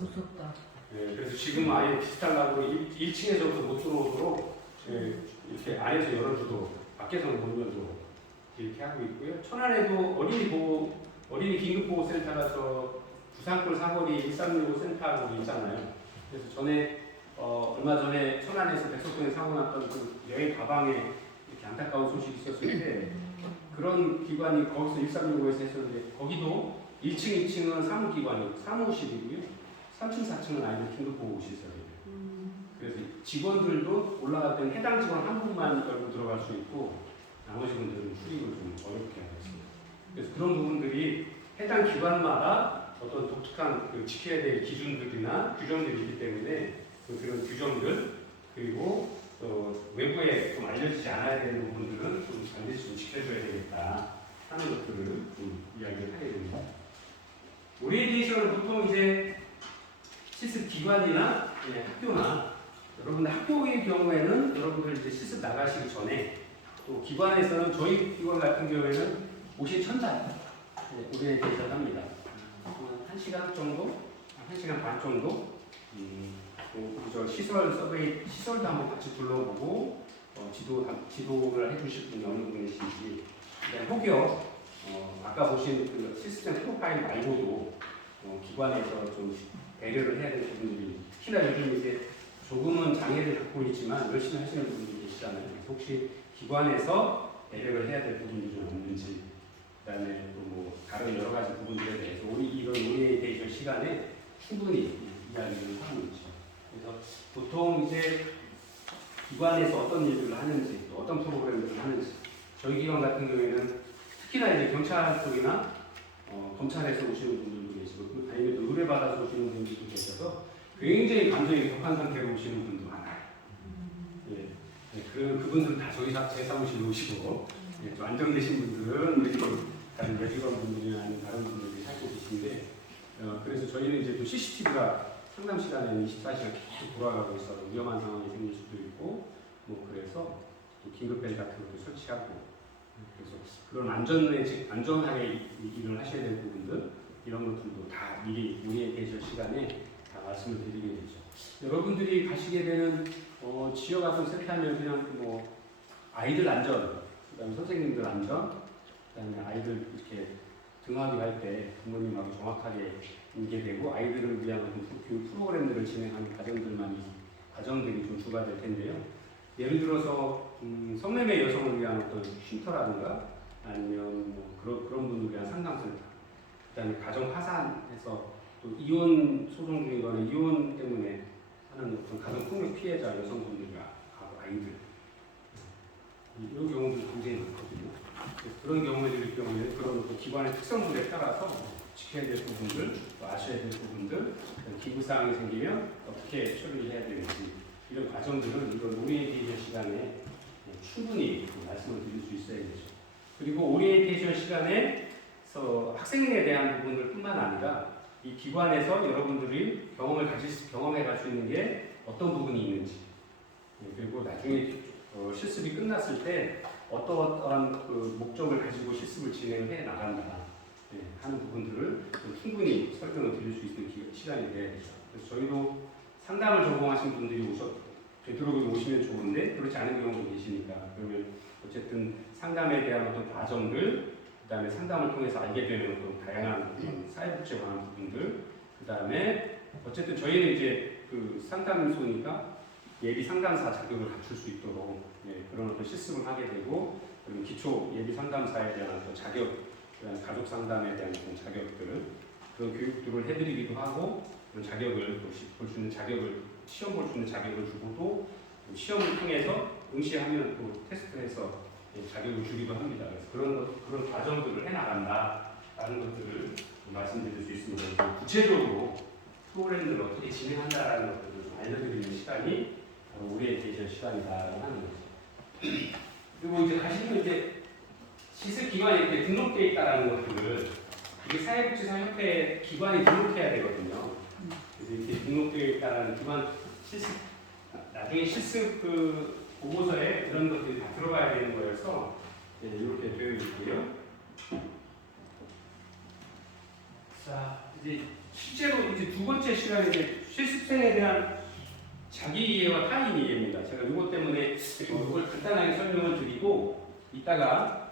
무섭다. 예, 그래서 지금 아예 비슷하려고 1층에서도 못 들어오도록 이렇게 안에서 열어주도 밖에서는 못 열도록 이렇게 하고 있고요. 천안에도 어린이 긴급보호센터라서 부산골 사거리 1365 센터하고 있잖아요. 그래서 전에 얼마 전에 천안에서 백석동에 사고 났던 그 여행 가방에 이렇게 안타까운 소식이 있었을 때 그런 기관이 거기서 1365에서 했었는데 거기도 1층, 2층은 사무기관이고 사무실이고요. 3층, 4층은 아이들 긴급보호시설이에요. 그래서 직원들도 올라갈 때는 해당 직원 한 분만 열고 들어갈 수 있고 나머지 분들은 출입을 좀 어렵게 하고 있습니다. 그래서 그런 부분들이 해당 기관마다 어떤 독특한 그 지켜야 될 기준들이나 규정들이 있기 때문에 그런 규정들 그리고 외부에 좀 알려지지 않아야 되는 부분들은 좀 반드시 좀 지켜줘야 되겠다 하는 것들을 좀 이야기를 하게 됩니다. 오리엔테이션은 보통 이제 실습 기관이나 학교나 여러분들 학교의 경우에는 여러분들 이제 실습 나가시기 전에 또 기관에서는 저희 기관 같은 경우에는 오신 첫날 오리엔테이션 합니다. 1시간 정도, 1시간 반 정도 저 시설 서베이 시설도 한번 같이 둘러보고 지도를 해주실 분이 어느 분이신지 그다음 혹여 아까 보신 그 시스템 프로파일 말고도 기관에서 좀 배려를 해야 될 부분들이 특히나 요즘 이제 조금은 장애를 갖고 있지만 열심히 하시는 분들이 계시잖아요. 그래서 혹시 기관에서 배려를 해야 될 부분이 좀 없는지 그다음에 또 뭐 다른 여러 가지 부분들에 대해서 이런 오리엔테이션 시간에 충분히 이야기를 하고 있죠. 그래서 보통 이제 기관에서 어떤 일들을 하는지 또 어떤 프로그램들을 하는지 저희 기관 같은 경우에는 특히나 이제 경찰 쪽이나 검찰에서 오시는 분들도 계시고 아니면 또 의뢰받아서 오시는 분들도 계셔서 굉장히 감정이 격한 상태로 오시는 분도 많아요. 예. 그분들은 다 저희 제 사무실로 오시고 좀 안정되신 분들은 우리 다른 여직원 분들이나 아니면 다른 분들이 살고 계신데 그래서 저희는 이제 또 CCTV가 상담 시간에는 24시간 계속 돌아가고 있어서 위험한 상황이 생길 수도 있고 뭐 그래서 또 긴급벨 같은 것도 설치하고 그래서 그런 안전하게 일을 하셔야 될 부분들 이런 것들도 다 미리 오리엔테이션 시간에 다 말씀을 드리게 되죠. 여러분들이 가시게 되는 지역 아동 센터하면 그냥 뭐 아이들 안전, 그다음에 선생님들 안전, 그다음에 아이들 이렇게 등하교육 할 때 부모님하고 정확하게 인계되고 아이들을 위한 어떤 교육 프로그램들을 진행하는 과정들이 좀 주가 될 텐데요. 예를 들어서 성매매 여성을 위한 어떤 쉼터라든가 아니면 뭐 그런 분들 위한 상담센터, 그다음에 가정 파산해서 또 이혼 소송 중이거나 이혼 때문에 하는 어떤 가정 폭력 피해자 여성분들과 아이들 이런 경우도 굉장히 많거든요. 그런 경우들일 경우에 그런 기관의 특성들에 따라서 지켜야 될 부분들, 또 아셔야 될 부분들, 기부 사항이 생기면 어떻게 처리를 해야 되는지 이런 과정들은 이런 오리엔테이션 시간에 충분히 말씀을 드릴 수 있어야 되죠. 그리고 오리엔테이션 시간에서 학생에 대한 부분들뿐만 아니라 이 기관에서 여러분들이 경험해 갈 수 있는 게 어떤 부분이 있는지 그리고 나중에 실습이 끝났을 때 어떠한 그 목적을 가지고 실습을 진행을 해 나간다 하는 부분들을 충분히 설명을 드릴 수 있는 시간이 돼야 되죠. 그래서 저희도 상담을 전공하신 분들이 되도록 오시면 좋은데 그렇지 않은 경우도 계시니까 그러면 어쨌든 상담에 대한 어떤 과정들, 그다음에 상담을 통해서 알게 되는 어떤 다양한 사회복지에 관한 부분들, 그다음에 어쨌든 저희는 이제 그 상담소니까 예비 상담사 자격을 갖출 수 있도록 그런 어떤 실습을 하게 되고 그리고 기초 예비 상담사에 대한 어떤 자격, 가족 상담에 대한 어떤 자격들 그런 교육들을 해드리기도 하고 그런 자격을 볼 수 있는 자격을 시험 볼 수 있는 자격을 주고도 시험을 통해서 응시하면 또 테스트해서 자격을 주기도 합니다. 그래서 그런 과정들을 해나간다라는 것들을 말씀드릴 수 있습니다. 구체적으로 프로그램들을 어떻게 진행한다라는 것들을 알려드리는 시간이 오리엔테이션 시간이다라고 하는 거죠. 그리고 이제 가시면 이제 시습 기관이 이렇게 등록되어 있다라는 것들을 이게 사회복지사협회 기관이 등록해야 되거든요. 그래서 이렇게 등록되어 있다라는 기관 실습 나중에 실습 그 보고서에 이런 것들이 다 들어가야 되는 거여서 이렇게 되어 있고요. 자 이제 실제로 이제 두 번째 시간에 이제 실습생에 대한 자기 이해와 타인 이해입니다. 제가 이것 때문에 이걸 간단하게 설명을 드리고 이따가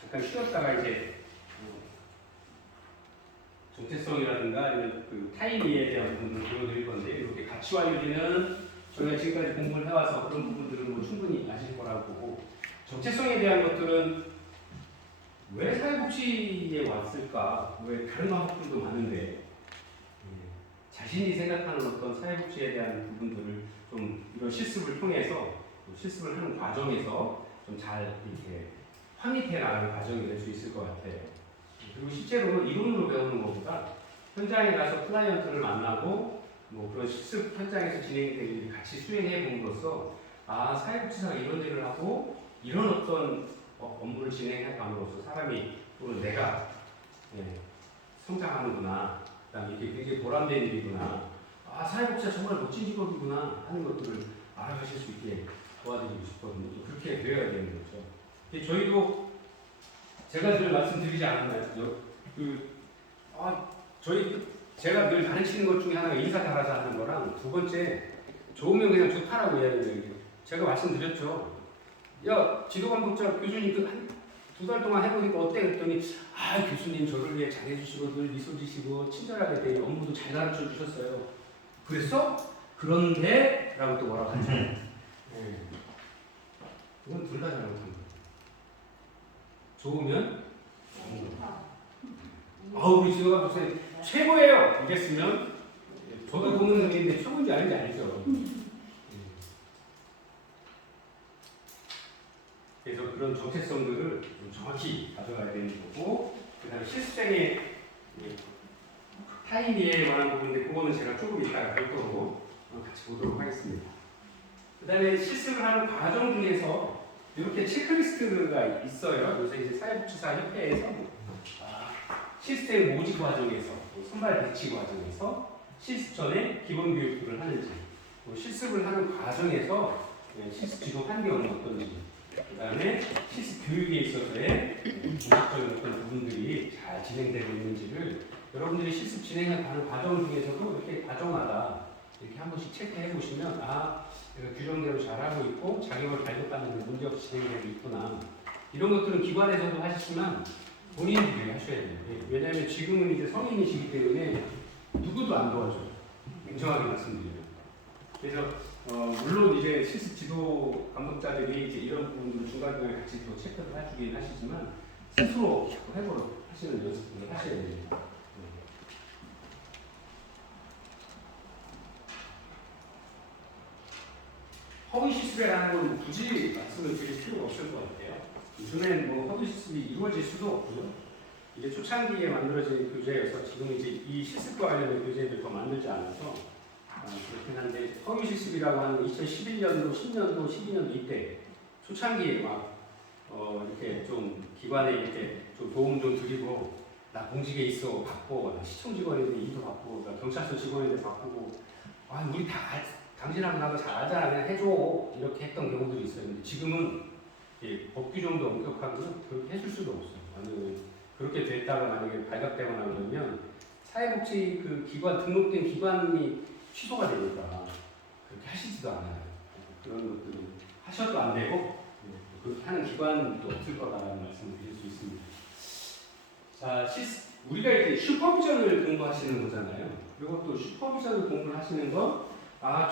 잠깐 쉬었다가 이제 정체성이라든가 아니면 그 타인 이해에 대한 부분을 보여드릴 건데 이렇게 가치와 윤리는 저희가 지금까지 공부를 해와서 그런 부분들은 뭐 충분히 아실 거라고 보고 정체성에 대한 것들은 왜 사회복지에 왔을까? 왜 다른 과목들도 많은데 자신이 생각하는 어떤 사회복지에 대한 부분들을 좀 이런 실습을 통해서 실습을 하는 과정에서 좀 잘 이렇게 확립해 나가는 과정이 될 수 있을 것 같아요. 그리고 실제로는 이론으로 배우는 것보다 현장에 가서 클라이언트를 만나고 뭐 그런 실습 현장에서 진행이 되는 일을 같이 수행해 봄으로써 아 사회복지사가 이런 일을 하고 이런 어떤 업무를 진행해 감으로써 사람이 또는 내가 성장하는구나. 그다음에 이게 굉장히 보람된 일이구나. 아 사회복지사 정말 멋진 직업이구나 하는 것들을 알아가실 수 있게 도와드리고 싶거든요. 그렇게 되어야 되는 거죠. 저희도 제가 늘 말씀드리지 않았나요? 제가 늘 가르치는 것 중에 하나가 인사 잘하자 하는 거랑 두 번째 좋으면 그냥 좋다라고 이야기해요. 제가 말씀드렸죠. 야 지도감독자 교수님 두 달 동안 해보니까 어때? 그랬더니 아 교수님 저를 위해 잘해주시고 늘 미소 지시고 친절하게 되 업무도 잘 가르쳐 주셨어요. 그랬어? 그런데 라고 또 뭐라고 하잖아요. 그건 둘 다 잘못한 거예요. 좋으면 우리 지도감 목사님 최고예요. 이랬으면 저도 보는 눈인데 최고인지 아닌지 알죠. 그래서 그런 정체성들을 좀 정확히 가져가야 되는 거고 그 다음에 실습생의 타인 이해에 관한 부분인데 그거는 제가 조금 이따가 별도로 같이 보도록 하겠습니다. 그 다음에 실습을 하는 과정 중에서 이렇게 체크리스트가 있어요. 요새 이제 사회복지사 협회에서 시스템 모집 과정에서 선발 배치 과정에서 실습 전에 기본 교육을 하는지 실습을 하는 과정에서 실습 지도 환경은 어떤지 그 다음에 실습 교육에 있어서의 공식적인 어떤 부분들이 잘 진행되고 있는지를 여러분들이 실습 진행하는 과정 중에서도 이렇게 과정마다 이렇게 한 번씩 체크해 보시면 내가 규정대로 잘하고 있고 자격을 발급받는 문제없이 진행되고 있구나. 이런 것들은 기관에서도 하시지만 본인들이 하셔야 돼요. 왜냐하면 지금은 이제 성인이시기 때문에 누구도 안 도와줘요. 냉정하게 말씀드려요. 그래서 물론 이제 실습 지도 감독자들이 이제 이런 부분들을 중간중간에 같이 또 체크를 해주긴 하시지만 스스로 해보도록 하시는 연습을 하셔야 됩니다. 허위 실습이라는 건 굳이 말씀을 드릴 필요가 없을 것 같아요. 요즘엔 뭐 허위 실습이 이루어질 수도 없고요. 이게 초창기에 만들어진 교재여서 지금 이제 이 실습과 관련된 교재를 더 만들지 않아서 그렇긴 한데 허위 실습이라고 하는 2011년도, 10년도, 12년도 이때 초창기에 막 이렇게 좀 기관에 이렇게 좀 도움 좀 드리고 나 공직에 있어 바쁘고 나 시청 직원인데 일도 바쁘고 나 경찰서 직원인데 바쁘고 우리 다 당신하고 나하고 잘 알잖아 그냥 해줘 이렇게 했던 경우들이 있어요. 근데 지금은 법 규정도 엄격하고 그렇게 해줄 수도 없어요. 아니 그렇게 됐다가 만약에 발각되거나 그러면 사회복지 그 기관 등록된 기관이 취소가 되니까 그렇게 하시지도 않아요. 그런 것들은 하셔도 안 되고 그렇게 하는 기관도 없을 거라는 말씀을 드릴 수 있습니다. 자, 우리가 이제 슈퍼비전을 공부하시는 거잖아요. 그리고 또 슈퍼비전을 공부를 하시는 건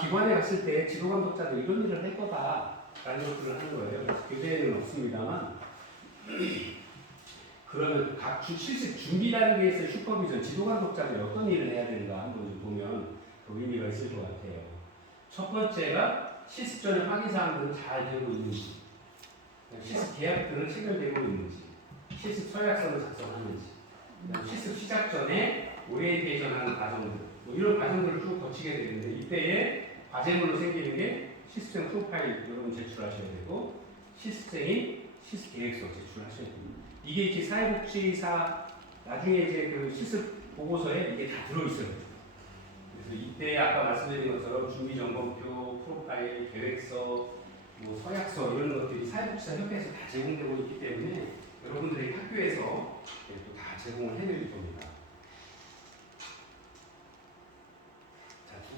기관에 갔을 때 지도감독자들 이런 일을 할 거다라는 것들을 하는 거예요. 그래서 교재에는 없습니다만 그러면 각 실습 준비 단계에서 슈퍼비전 지도감독자들이 어떤 일을 해야 되는가 한번 보면 그 의미가 있을 것 같아요. 첫 번째가 실습 전에 확인사항들은 잘 되고 있는지, 실습 계약들은 체결되고 있는지, 실습 서약서를 작성하는지, 실습 시작 전에 오리엔테이션 하는 과정들, 뭐 이런 과정들을 쭉 거치게 되는데 이때에 과제물로 생기는 게 실습생 프로파일 여러분 제출하셔야 되고 실습생이 실습 계획서 제출하셔야 됩니다. 이게 이제 사회복지사 나중에 이제 그 실습 보고서에 이게 다 들어있어요. 그래서 이때 아까 말씀드린 것처럼 준비점검표, 프로파일, 계획서, 뭐 서약서 이런 것들이 사회복지사 협회에서 다 제공되고 있기 때문에 여러분들이 학교에서 또 다 제공을 해드릴 겁니다.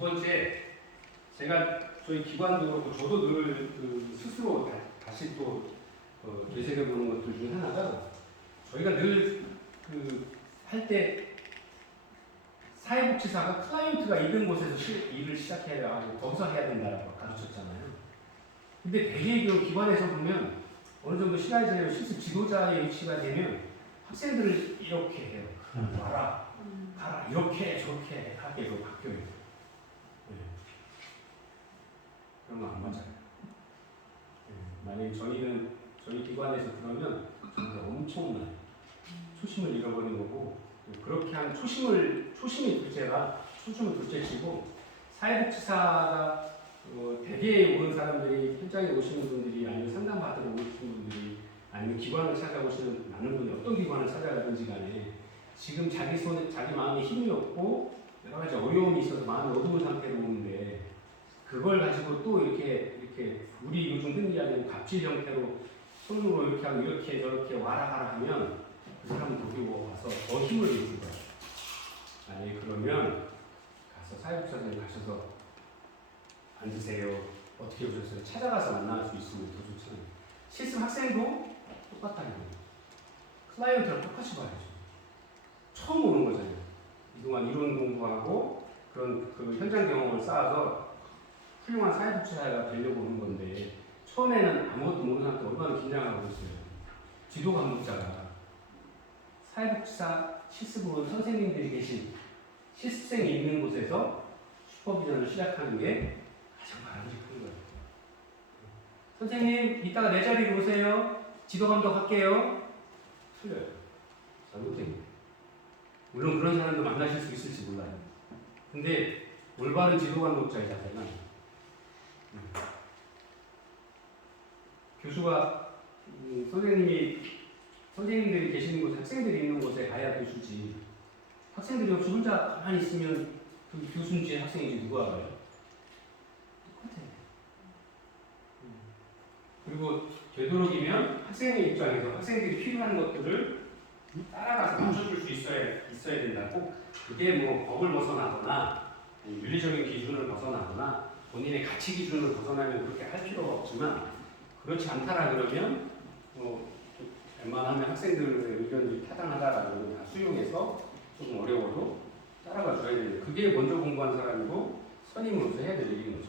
번째, 제가 저희 기관도 그렇고 저도 늘 스스로 다시 또 되새겨 보는 것들 중 하나가 저희가 늘 할 때 사회복지사가 클라이언트가 있는 곳에서 일을 시작해야 하고 거기서 해야 된다고 가르쳤잖아요. 근데 대개 기관에서 보면 어느 정도 시간이 지나면 실습 지도자의 위치가 되면 학생들을 이렇게 해요. 와라, 가라, 이렇게 저렇게 하게로 바뀌어요. 네. 그런 거 안 맞아요. 네. 만약에 저희 기관에서 그러면 정말 엄청난 초심을 잃어버린 거고, 그렇게 한 초심이 둘째가 초심을 둘째치고 사회복지사가 대개에 오는 사람들이 현장에 오시는 분들이 아니면 상담받으러 오시는 분들이 아니면 기관을 찾아오시는 많은 분이 어떤 기관을 찾아가든지 간에 지금 자기 마음에 힘이 없고 여러 가지 어려움이 있어서 마음이 어두운 상태로 오는데 그걸 가지고 또 이렇게 우리 요즘 흔히 이야기하는 갑질 형태로 손으로 이렇게 하고 이렇게 저렇게 와라 가라 하면 그 사람은 거기 와서 더 힘을 잃을 거예요. 아니 그러면 가서 사회복지사님 가셔서 앉으세요. 어떻게 오셨어요? 찾아가서 만날 수 있으면 더 좋잖아요. 실습 학생도 똑같다는 거예요. 클라이언트랑 똑같이 봐야죠. 처음 오는 거잖아요. 이동안 이론 공부하고 그런 현장 경험을 쌓아서 훌륭한 사회복지사가 되려고 오는 건데 처음에는 아무것도 모르는 상태 얼마나 긴장하고 있어요. 지도 감독자가 사회복지사 실습으로 선생님들이 계신 실습생이 있는 곳에서 슈퍼비전을 시작하는 게 가장 바람직한 거예요. 선생님, 이따가 내 자리로 오세요. 지도 감독 할게요. 틀려요. 잘못해요. 물론 그런 사람도 만나실 수 있을지 몰라요. 근데 올바른 지도 감독자의 자세는 교수가 선생님들이 계시는 곳, 학생들이 있는 곳에 가야 교수지. 학생들이 없이 혼자 가만히 있으면 그 교수인지 학생인지 누가 알아요? 똑같아요. 그리고 되도록이면 학생의 입장에서 학생들이 필요한 것들을 따라가서 맞춰줄 수 있어야 된다고. 그게 뭐 법을 벗어나거나 윤리적인 기준을 벗어나거나 본인의 가치 기준을 벗어나면 그렇게 할 필요가 없지만 그렇지 않다라 그러면 웬만하면 학생들의 의견이 타당하다라고 다 수용해서 조금 어려워도 따라가 줘야 돼요. 그게 먼저 공부한 사람이고 선임으로서 해야 될 일인 거죠.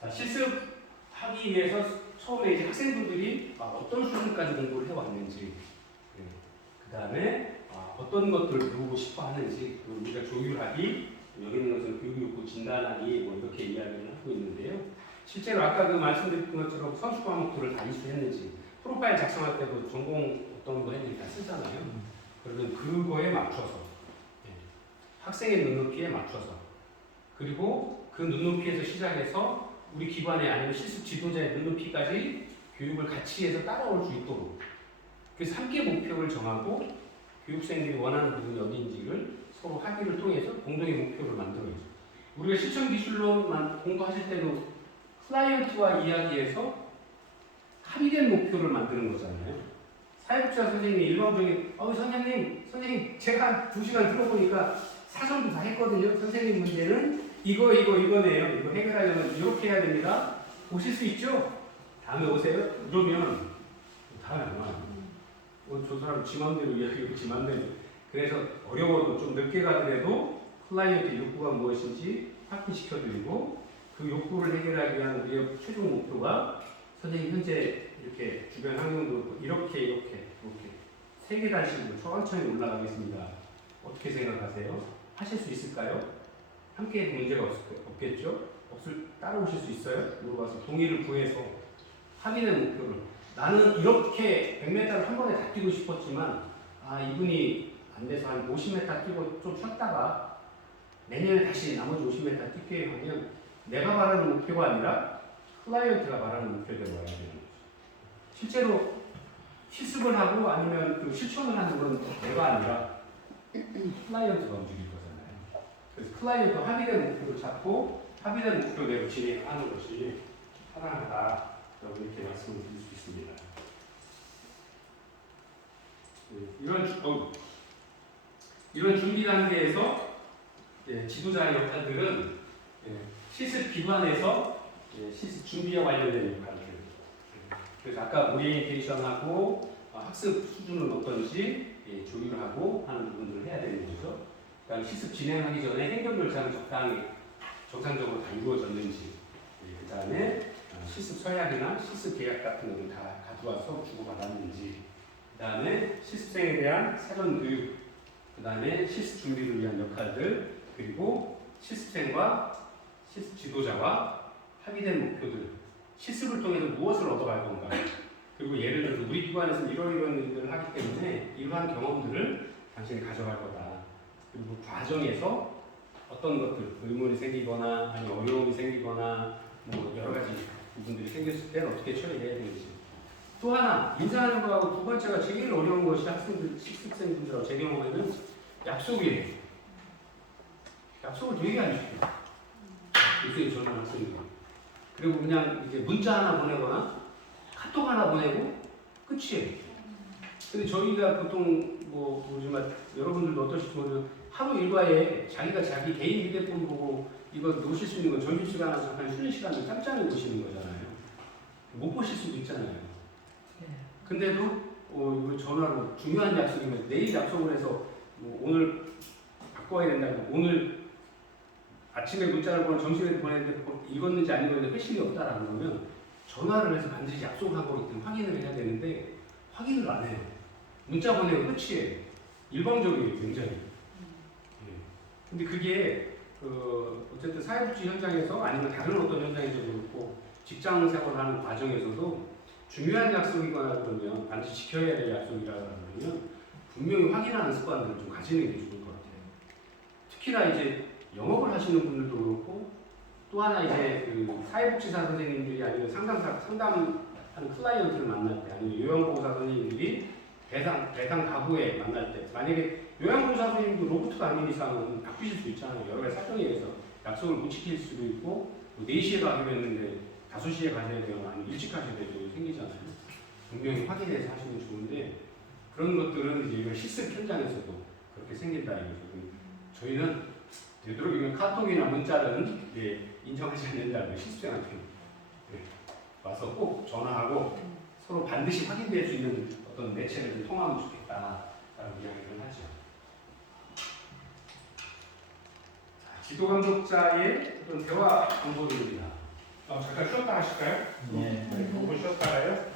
자, 실습하기 위해서 처음에 이제 학생분들이 어떤 수준까지 공부를 해왔는지, 그 다음에 어떤 것들을 배우고 싶어 하는지, 우리가 조율하기, 여기 있는 것은 교육욕구 진단하기, 뭐 이렇게 이야기를 하고 있는데요. 실제로 아까 말씀드린 것처럼 선수 과목들을 다 이수했는지, 프로파일 작성할 때도 전공 어떤 거 했는지 다 쓰잖아요. 그러면 그거에 맞춰서, 학생의 눈높이에 맞춰서, 그리고 그 눈높이에서 시작해서 우리 기관에 아니면 실습 지도자의 눈높이까지 교육을 같이 해서 따라올 수 있도록 그래서 함께 목표를 정하고 교육생들이 원하는 부분이 어디인지를 서로 합의를 통해서 공동의 목표를 만들어야죠. 우리가 실천 기술로만 공부하실 때도 클라이언트와 이야기해서 합의된 목표를 만드는 거잖아요. 사회복지사 선생님이 일방적인 선생님 제가 2시간 들어보니까 사전도 다 했거든요. 선생님 문제는 이거네요. 이거 해결하려면 이렇게 해야 됩니다. 오실 수 있죠? 다음에 오세요. 이러면 다음에 안 와요. 저 사람 지 맘대로 이야기하고 지 맘대로. 그래서 어려워도 좀 늦게 가더라도 클라이언트 욕구가 무엇인지 확인시켜드리고 그 욕구를 해결하기 위한 우리의 최종 목표가 선생님 현재 이렇게 주변 환경도 이렇게 3계단씩으로 천천히 올라가겠습니다. 어떻게 생각하세요? 하실 수 있을까요? 함께 해도 문제가 없겠죠? 따라오실 수 있어요? 물어봐서 동의를 구해서 합의된 목표를 나는 이렇게 100m를 한 번에 다 뛰고 싶었지만 이분이 안 돼서 한 50m 뛰고 좀 쉬었다가 내년에 다시 나머지 50m 뛰게 하면 내가 바라는 목표가 아니라 클라이언트가 바라는 목표대로 와야 되는 거죠. 실제로 실습을 하고 아니면 실천을 하는 건 내가 아니라 클라이언트가 움직일 거잖아요. 그래서 클라이언트 합의된 목표를 잡고 합의된 목표대로 진행하는 것이 타당하다. 이렇게 말씀을 드릴 수 있습니다. 이런 준비 단계에서 지도자의 역할들은 시습 기관에서 시습 준비와 관련된 역할들. 그래서 아까 오리엔테이션하고 학습 수준은 어떤지 조율하고 하는 부분들을 해야 되는 거죠. 그다음 시습 진행하기 전에 행정 절차는 적당히 정상적으로 다 이루어졌는지, 그다음에 시습 서약이나 시습 계약 같은 것을 다 가져와서 주고받았는지, 그다음에 시습생에 대한 사전 교육, 그다음에 시습 준비를 위한 역할들, 그리고 시습생과 시습 지도자와 합의된 목표들, 시습을 통해서 무엇을 얻어갈 건가, 그리고 예를 들어서 우리 기관에서는 이런 일들을 하기 때문에 이러한 경험들을 당신이 가져갈 거다. 그리고 과정에서 어떤 것들, 의문이 생기거나 아니 어려움이 생기거나 뭐 여러 가지 부분들이 생겼을 때는 어떻게 처리해야 되는지. 또 하나 인사하는 거하고 두 번째가 제일 어려운 것이 학생들, 식습생분들하고 제 경우에는 약속이에요. 약속을 되게 안 지켜요. 요새 저는 학생들. 그리고 그냥 이제 문자 하나 보내거나 카톡 하나 보내고 끝이에요. 근데 저희가 보통 뭐 모르지만 여러분들도 어떠실지 모르지만 하루 일과에 자기가 자기 개인 휴대폰 보고 이거 놓으실 수 있는 건 점심시간 잠깐 쉬는 시간을 깜짝을 보시는 거잖아요. 못 보실 수도 있잖아요. 근데도 이거 전화로 중요한 약속이면 내일 약속을 해서 뭐 오늘 바꿔야 된다고 오늘 아침에 문자를 보내 점심에 보냈는데 읽었는지 안 읽었는지 회식이 없다라는 거면 전화를 해서 반드시 약속한 거기 때문에 확인을 해야 되는데 확인을 안 해요. 문자 보내고 끝이에요. 일방적이에요, 굉장히. 근데 그게 어쨌든 사회복지 현장에서 아니면 다른 어떤 현장에서도 그렇고 직장 생활을 하는 과정에서도 중요한 약속이거나 그러면 반드시 지켜야 될 약속이라 그러면 분명히 확인하는 습관들을 좀 가지는 게 좋을 것 같아요. 특히나 이제 영업을 하시는 분들도 그렇고 또 하나 이제 그 사회복지사 선생님들이 아니면 상담하는 클라이언트를 만날 때 아니면 요양보호사 선생님들이 대상 가구에 만날 때 만약에 요양보호사 선생님도 로봇 아닌 이상은 바뀌실 수 있잖아요. 여러 가지 사정에 의해서 약속을 못 지킬 수도 있고 4시에 가기로 했는데 5시에 가셔야 되거나 아니면 일찍 가셔야 되는 경우 생기잖아요. 분명히 확인해서 하시면 좋은데 그런 것들은 이제 실습 현장에서도 그렇게 생긴다 이거죠. 저희는 되도록이면 카톡이나 문자는 인정하지 않는다고 실습생한테 와서 꼭 전화하고 서로 반드시 확인될 수 있는 어떤 매체를 통하면 좋겠다라는 이야기를 하죠. 지도 감독자의 어떤 대화 방법입니다. 잠깐 쉬었다 하실까요? 네. 5분 쉬었다 가요.